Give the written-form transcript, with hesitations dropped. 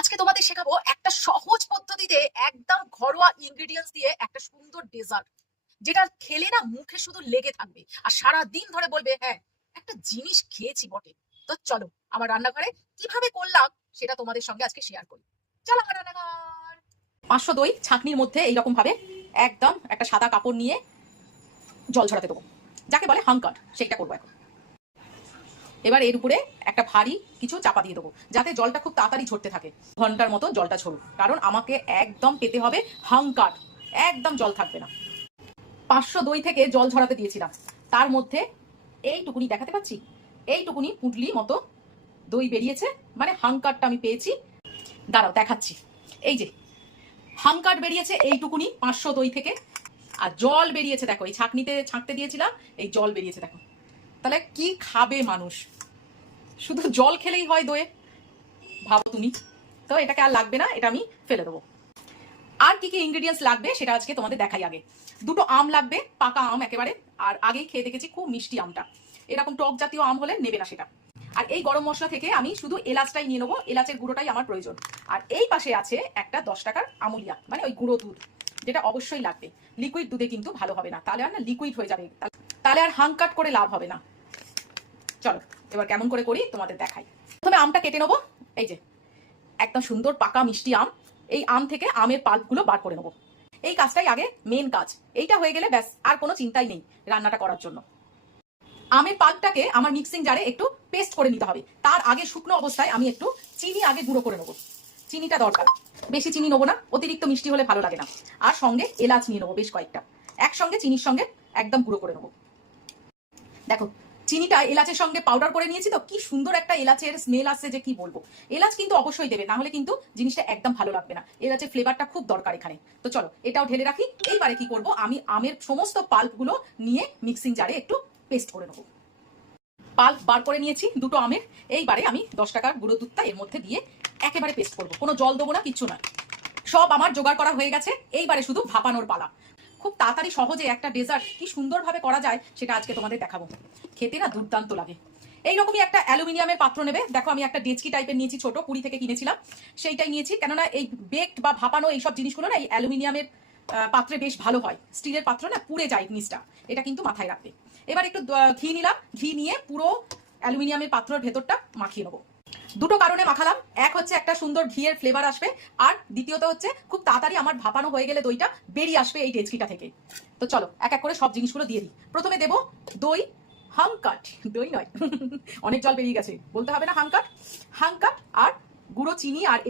আজকে তোমাদের শেখাবো একটা সহজ পদ্ধতিতে একদম ঘরোয়া ইনগ্রেডিয়েন্টস দিয়ে একটা সুন্দর ডেজার্ট, যেটা খেলে না মুখে শুধু লেগে থাকবে আর সারা দিন ধরে বলবে হ্যাঁ একটা জিনিস খেয়েছি বটে। তো চলো আমার রান্নাঘরে কিভাবে করলাম সেটা তোমাদের সঙ্গে আজকে শেয়ার করি। চলো আমার রান্নাঘর। 500 দই ছাঁকনির মধ্যে এইরকম ভাবে একদম একটা সাদা কাপড় নিয়ে জল ঝরাতে দেবো, যাকে বলে হাঙ্কার, সেইটা করবো এখন। এবার এর উপরে একটা ভারী কিছু চাপা দিয়ে দেবো যাতে জলটা খুব তাড়াতাড়ি ঝরতে থাকে, ঘন্টার মতো জলটা ঝরুক, কারণ আমাকে একদম পেতে হবে হাঙ্কার, একদম জল থাকবে না। 500 দই থেকে জল ঝরাতে দিয়েছিলাম, তার মধ্যে এইটুকুনি দেখাতে পাচ্ছি, এইটুকুনি পুঁটলি মতো দই বেরিয়েছে, মানে হাঙ্কারটা আমি পেয়েছি। দাঁড়াও দেখাচ্ছি, এই যে হাঙ্কার বেরিয়েছে এইটুকুনি 500 দই থেকে, আর জল বেরিয়েছে দেখো, এই ছাঁকনিতে ছাঁকতে দিয়েছিলাম, এই জল বেরিয়েছে দেখো। তাহলে কি খাবে মানুষ? শুধু জল খেলেই হয় দইয়ে? ভাবো তুমি। তো এটাকে আর লাগবে না, এটা আমি ফেলে দেবো। আর কি কি ইনগ্রেডিয়েন্টস লাগবে সেটা আজকে তোমাদের দেখাই। আগে দুটো আম লাগবে, পাকা আম একেবারে, আর আগেই খেয়ে দেখেছি খুব মিষ্টি আমটা, এরকম টক জাতীয় আম হলে নেবে না সেটা। আর এই গরম মশলা থেকে আমি শুধু এলাচটাই নিয়ে নেবো, এলাচের গুঁড়োটাই আমার প্রয়োজন। আর এই পাশে আছে একটা 10 টাকার আমুলিয়া, মানে ওই গুঁড়ো দুধ, যেটা অবশ্যই লাগবে। লিকুইড দুধে কিন্তু ভালো হবে না, তাহলে আর না লিকুইড হয়ে যাবে, তাহলে আর হাঙ্কাট করে লাভ হবে না। চলো এবার কেমন করে করি তোমাদের দেখাই। প্রথমে আমটা কেটে নেবো, এই যে একদম সুন্দর পাকা মিষ্টি আম, এই আম থেকে আমের পাল্পগুলো বার করে নেবো। এই কাজটাই আগে মেন কাজ, এইটা হয়ে গেলে ব্যাস আর কোনো চিন্তাই নেই রান্নাটা করার জন্য। আমের পাল্পটাকে আমার মিক্সিং জারে একটু পেস্ট করে নিতে হবে। তার আগে শুকনো অবস্থায় আমি একটু চিনি আগে গুঁড়ো করে নেবো, চিনিটা দরকার, বেশি চিনি নেবো না, অতিরিক্ত মিষ্টি হলে ভালো লাগে না। আর সঙ্গে এলাচ নিয়ে নেবো বেশ কয়েকটা, একসঙ্গে চিনির সঙ্গে একদম গুঁড়ো করে নেবো। দেখো চিনিটা এলাচের সঙ্গে পাউডার করে নিয়েছি, তো কি সুন্দর একটা এলাচের স্মেল আসছে যে কি বলবো। এলাচ কিন্তু অবশ্যই দেবে, না হলে কিন্তু জিনিসটা একদম ভালো লাগবে না, এলাচের ফ্লেভারটা খুব দরকার এখানে। তো চলো এটাও ঢেলে রাখি। এইবারে কি করব, আমি আমের সমস্ত পাল্পগুলো নিয়ে মিক্সিং জারে একটু পেস্ট করে নেবো। পাল্প বার করে নিয়েছি দুটো আমের, এইবারে আমি 10 টাকার গুঁড়ো দুধটা এর মধ্যে দিয়ে একেবারে পেস্ট করবো, কোনো জল দেবো না, কিচ্ছু না। সব আমার জোগাড় করা হয়ে গেছে, এইবারে শুধু ভাপানোর পালা। খুব তাড়াতাড়ি সহজে একটা ডেজার্ট কি সুন্দরভাবে করা যায় সেটা আজকে তোমাদের দেখাবো। খেতে না দুর্দান্ত লাগে। এইরকমই একটা অ্যালুমিনিয়ামের পাত্র নেবে, দেখো আমি একটা ডেচকি টাইপের নিয়েছি, ছোট, পুরী থেকে কিনেছিলাম, সেইটাই নিয়েছি। কেননা এই বেকড বা ভাপানো এইসব জিনিসগুলো না এই অ্যালুমিনিয়ামের পাত্রে বেশ ভালো হয়, স্টিলের পাত্র না পুড়ে যায় নিচটা, এটা কিন্তু মাথায় রাখবে। এবার একটু ঘি নিলাম, ঘি নিয়ে পুরো অ্যালুমিনিয়ামের পাত্রের ভেতরটা মাখিয়ে নেবো। দুটো কারণে মাখালাম, এক হচ্ছে একটা সুন্দর ঘিয়ের ফ্লেভার আসবে, আর দ্বিতীয়ত হচ্ছে খুব তাড়াতাড়ি আমার ভাপানো হয়ে গেলে দইটা বেরিয়ে আসবে এই ডেচকিটা থেকে। তো চলো এক এক করে সব জিনিসগুলো দিয়ে দিই। প্রথমে দেবো দই, হাঙ্কাট, দই নয় অনেক জল বেরিয়ে গেছে, বলতে হবে না হাঙ্কাট, হাঙ্কাট আর গুঁড়ো চিনি আর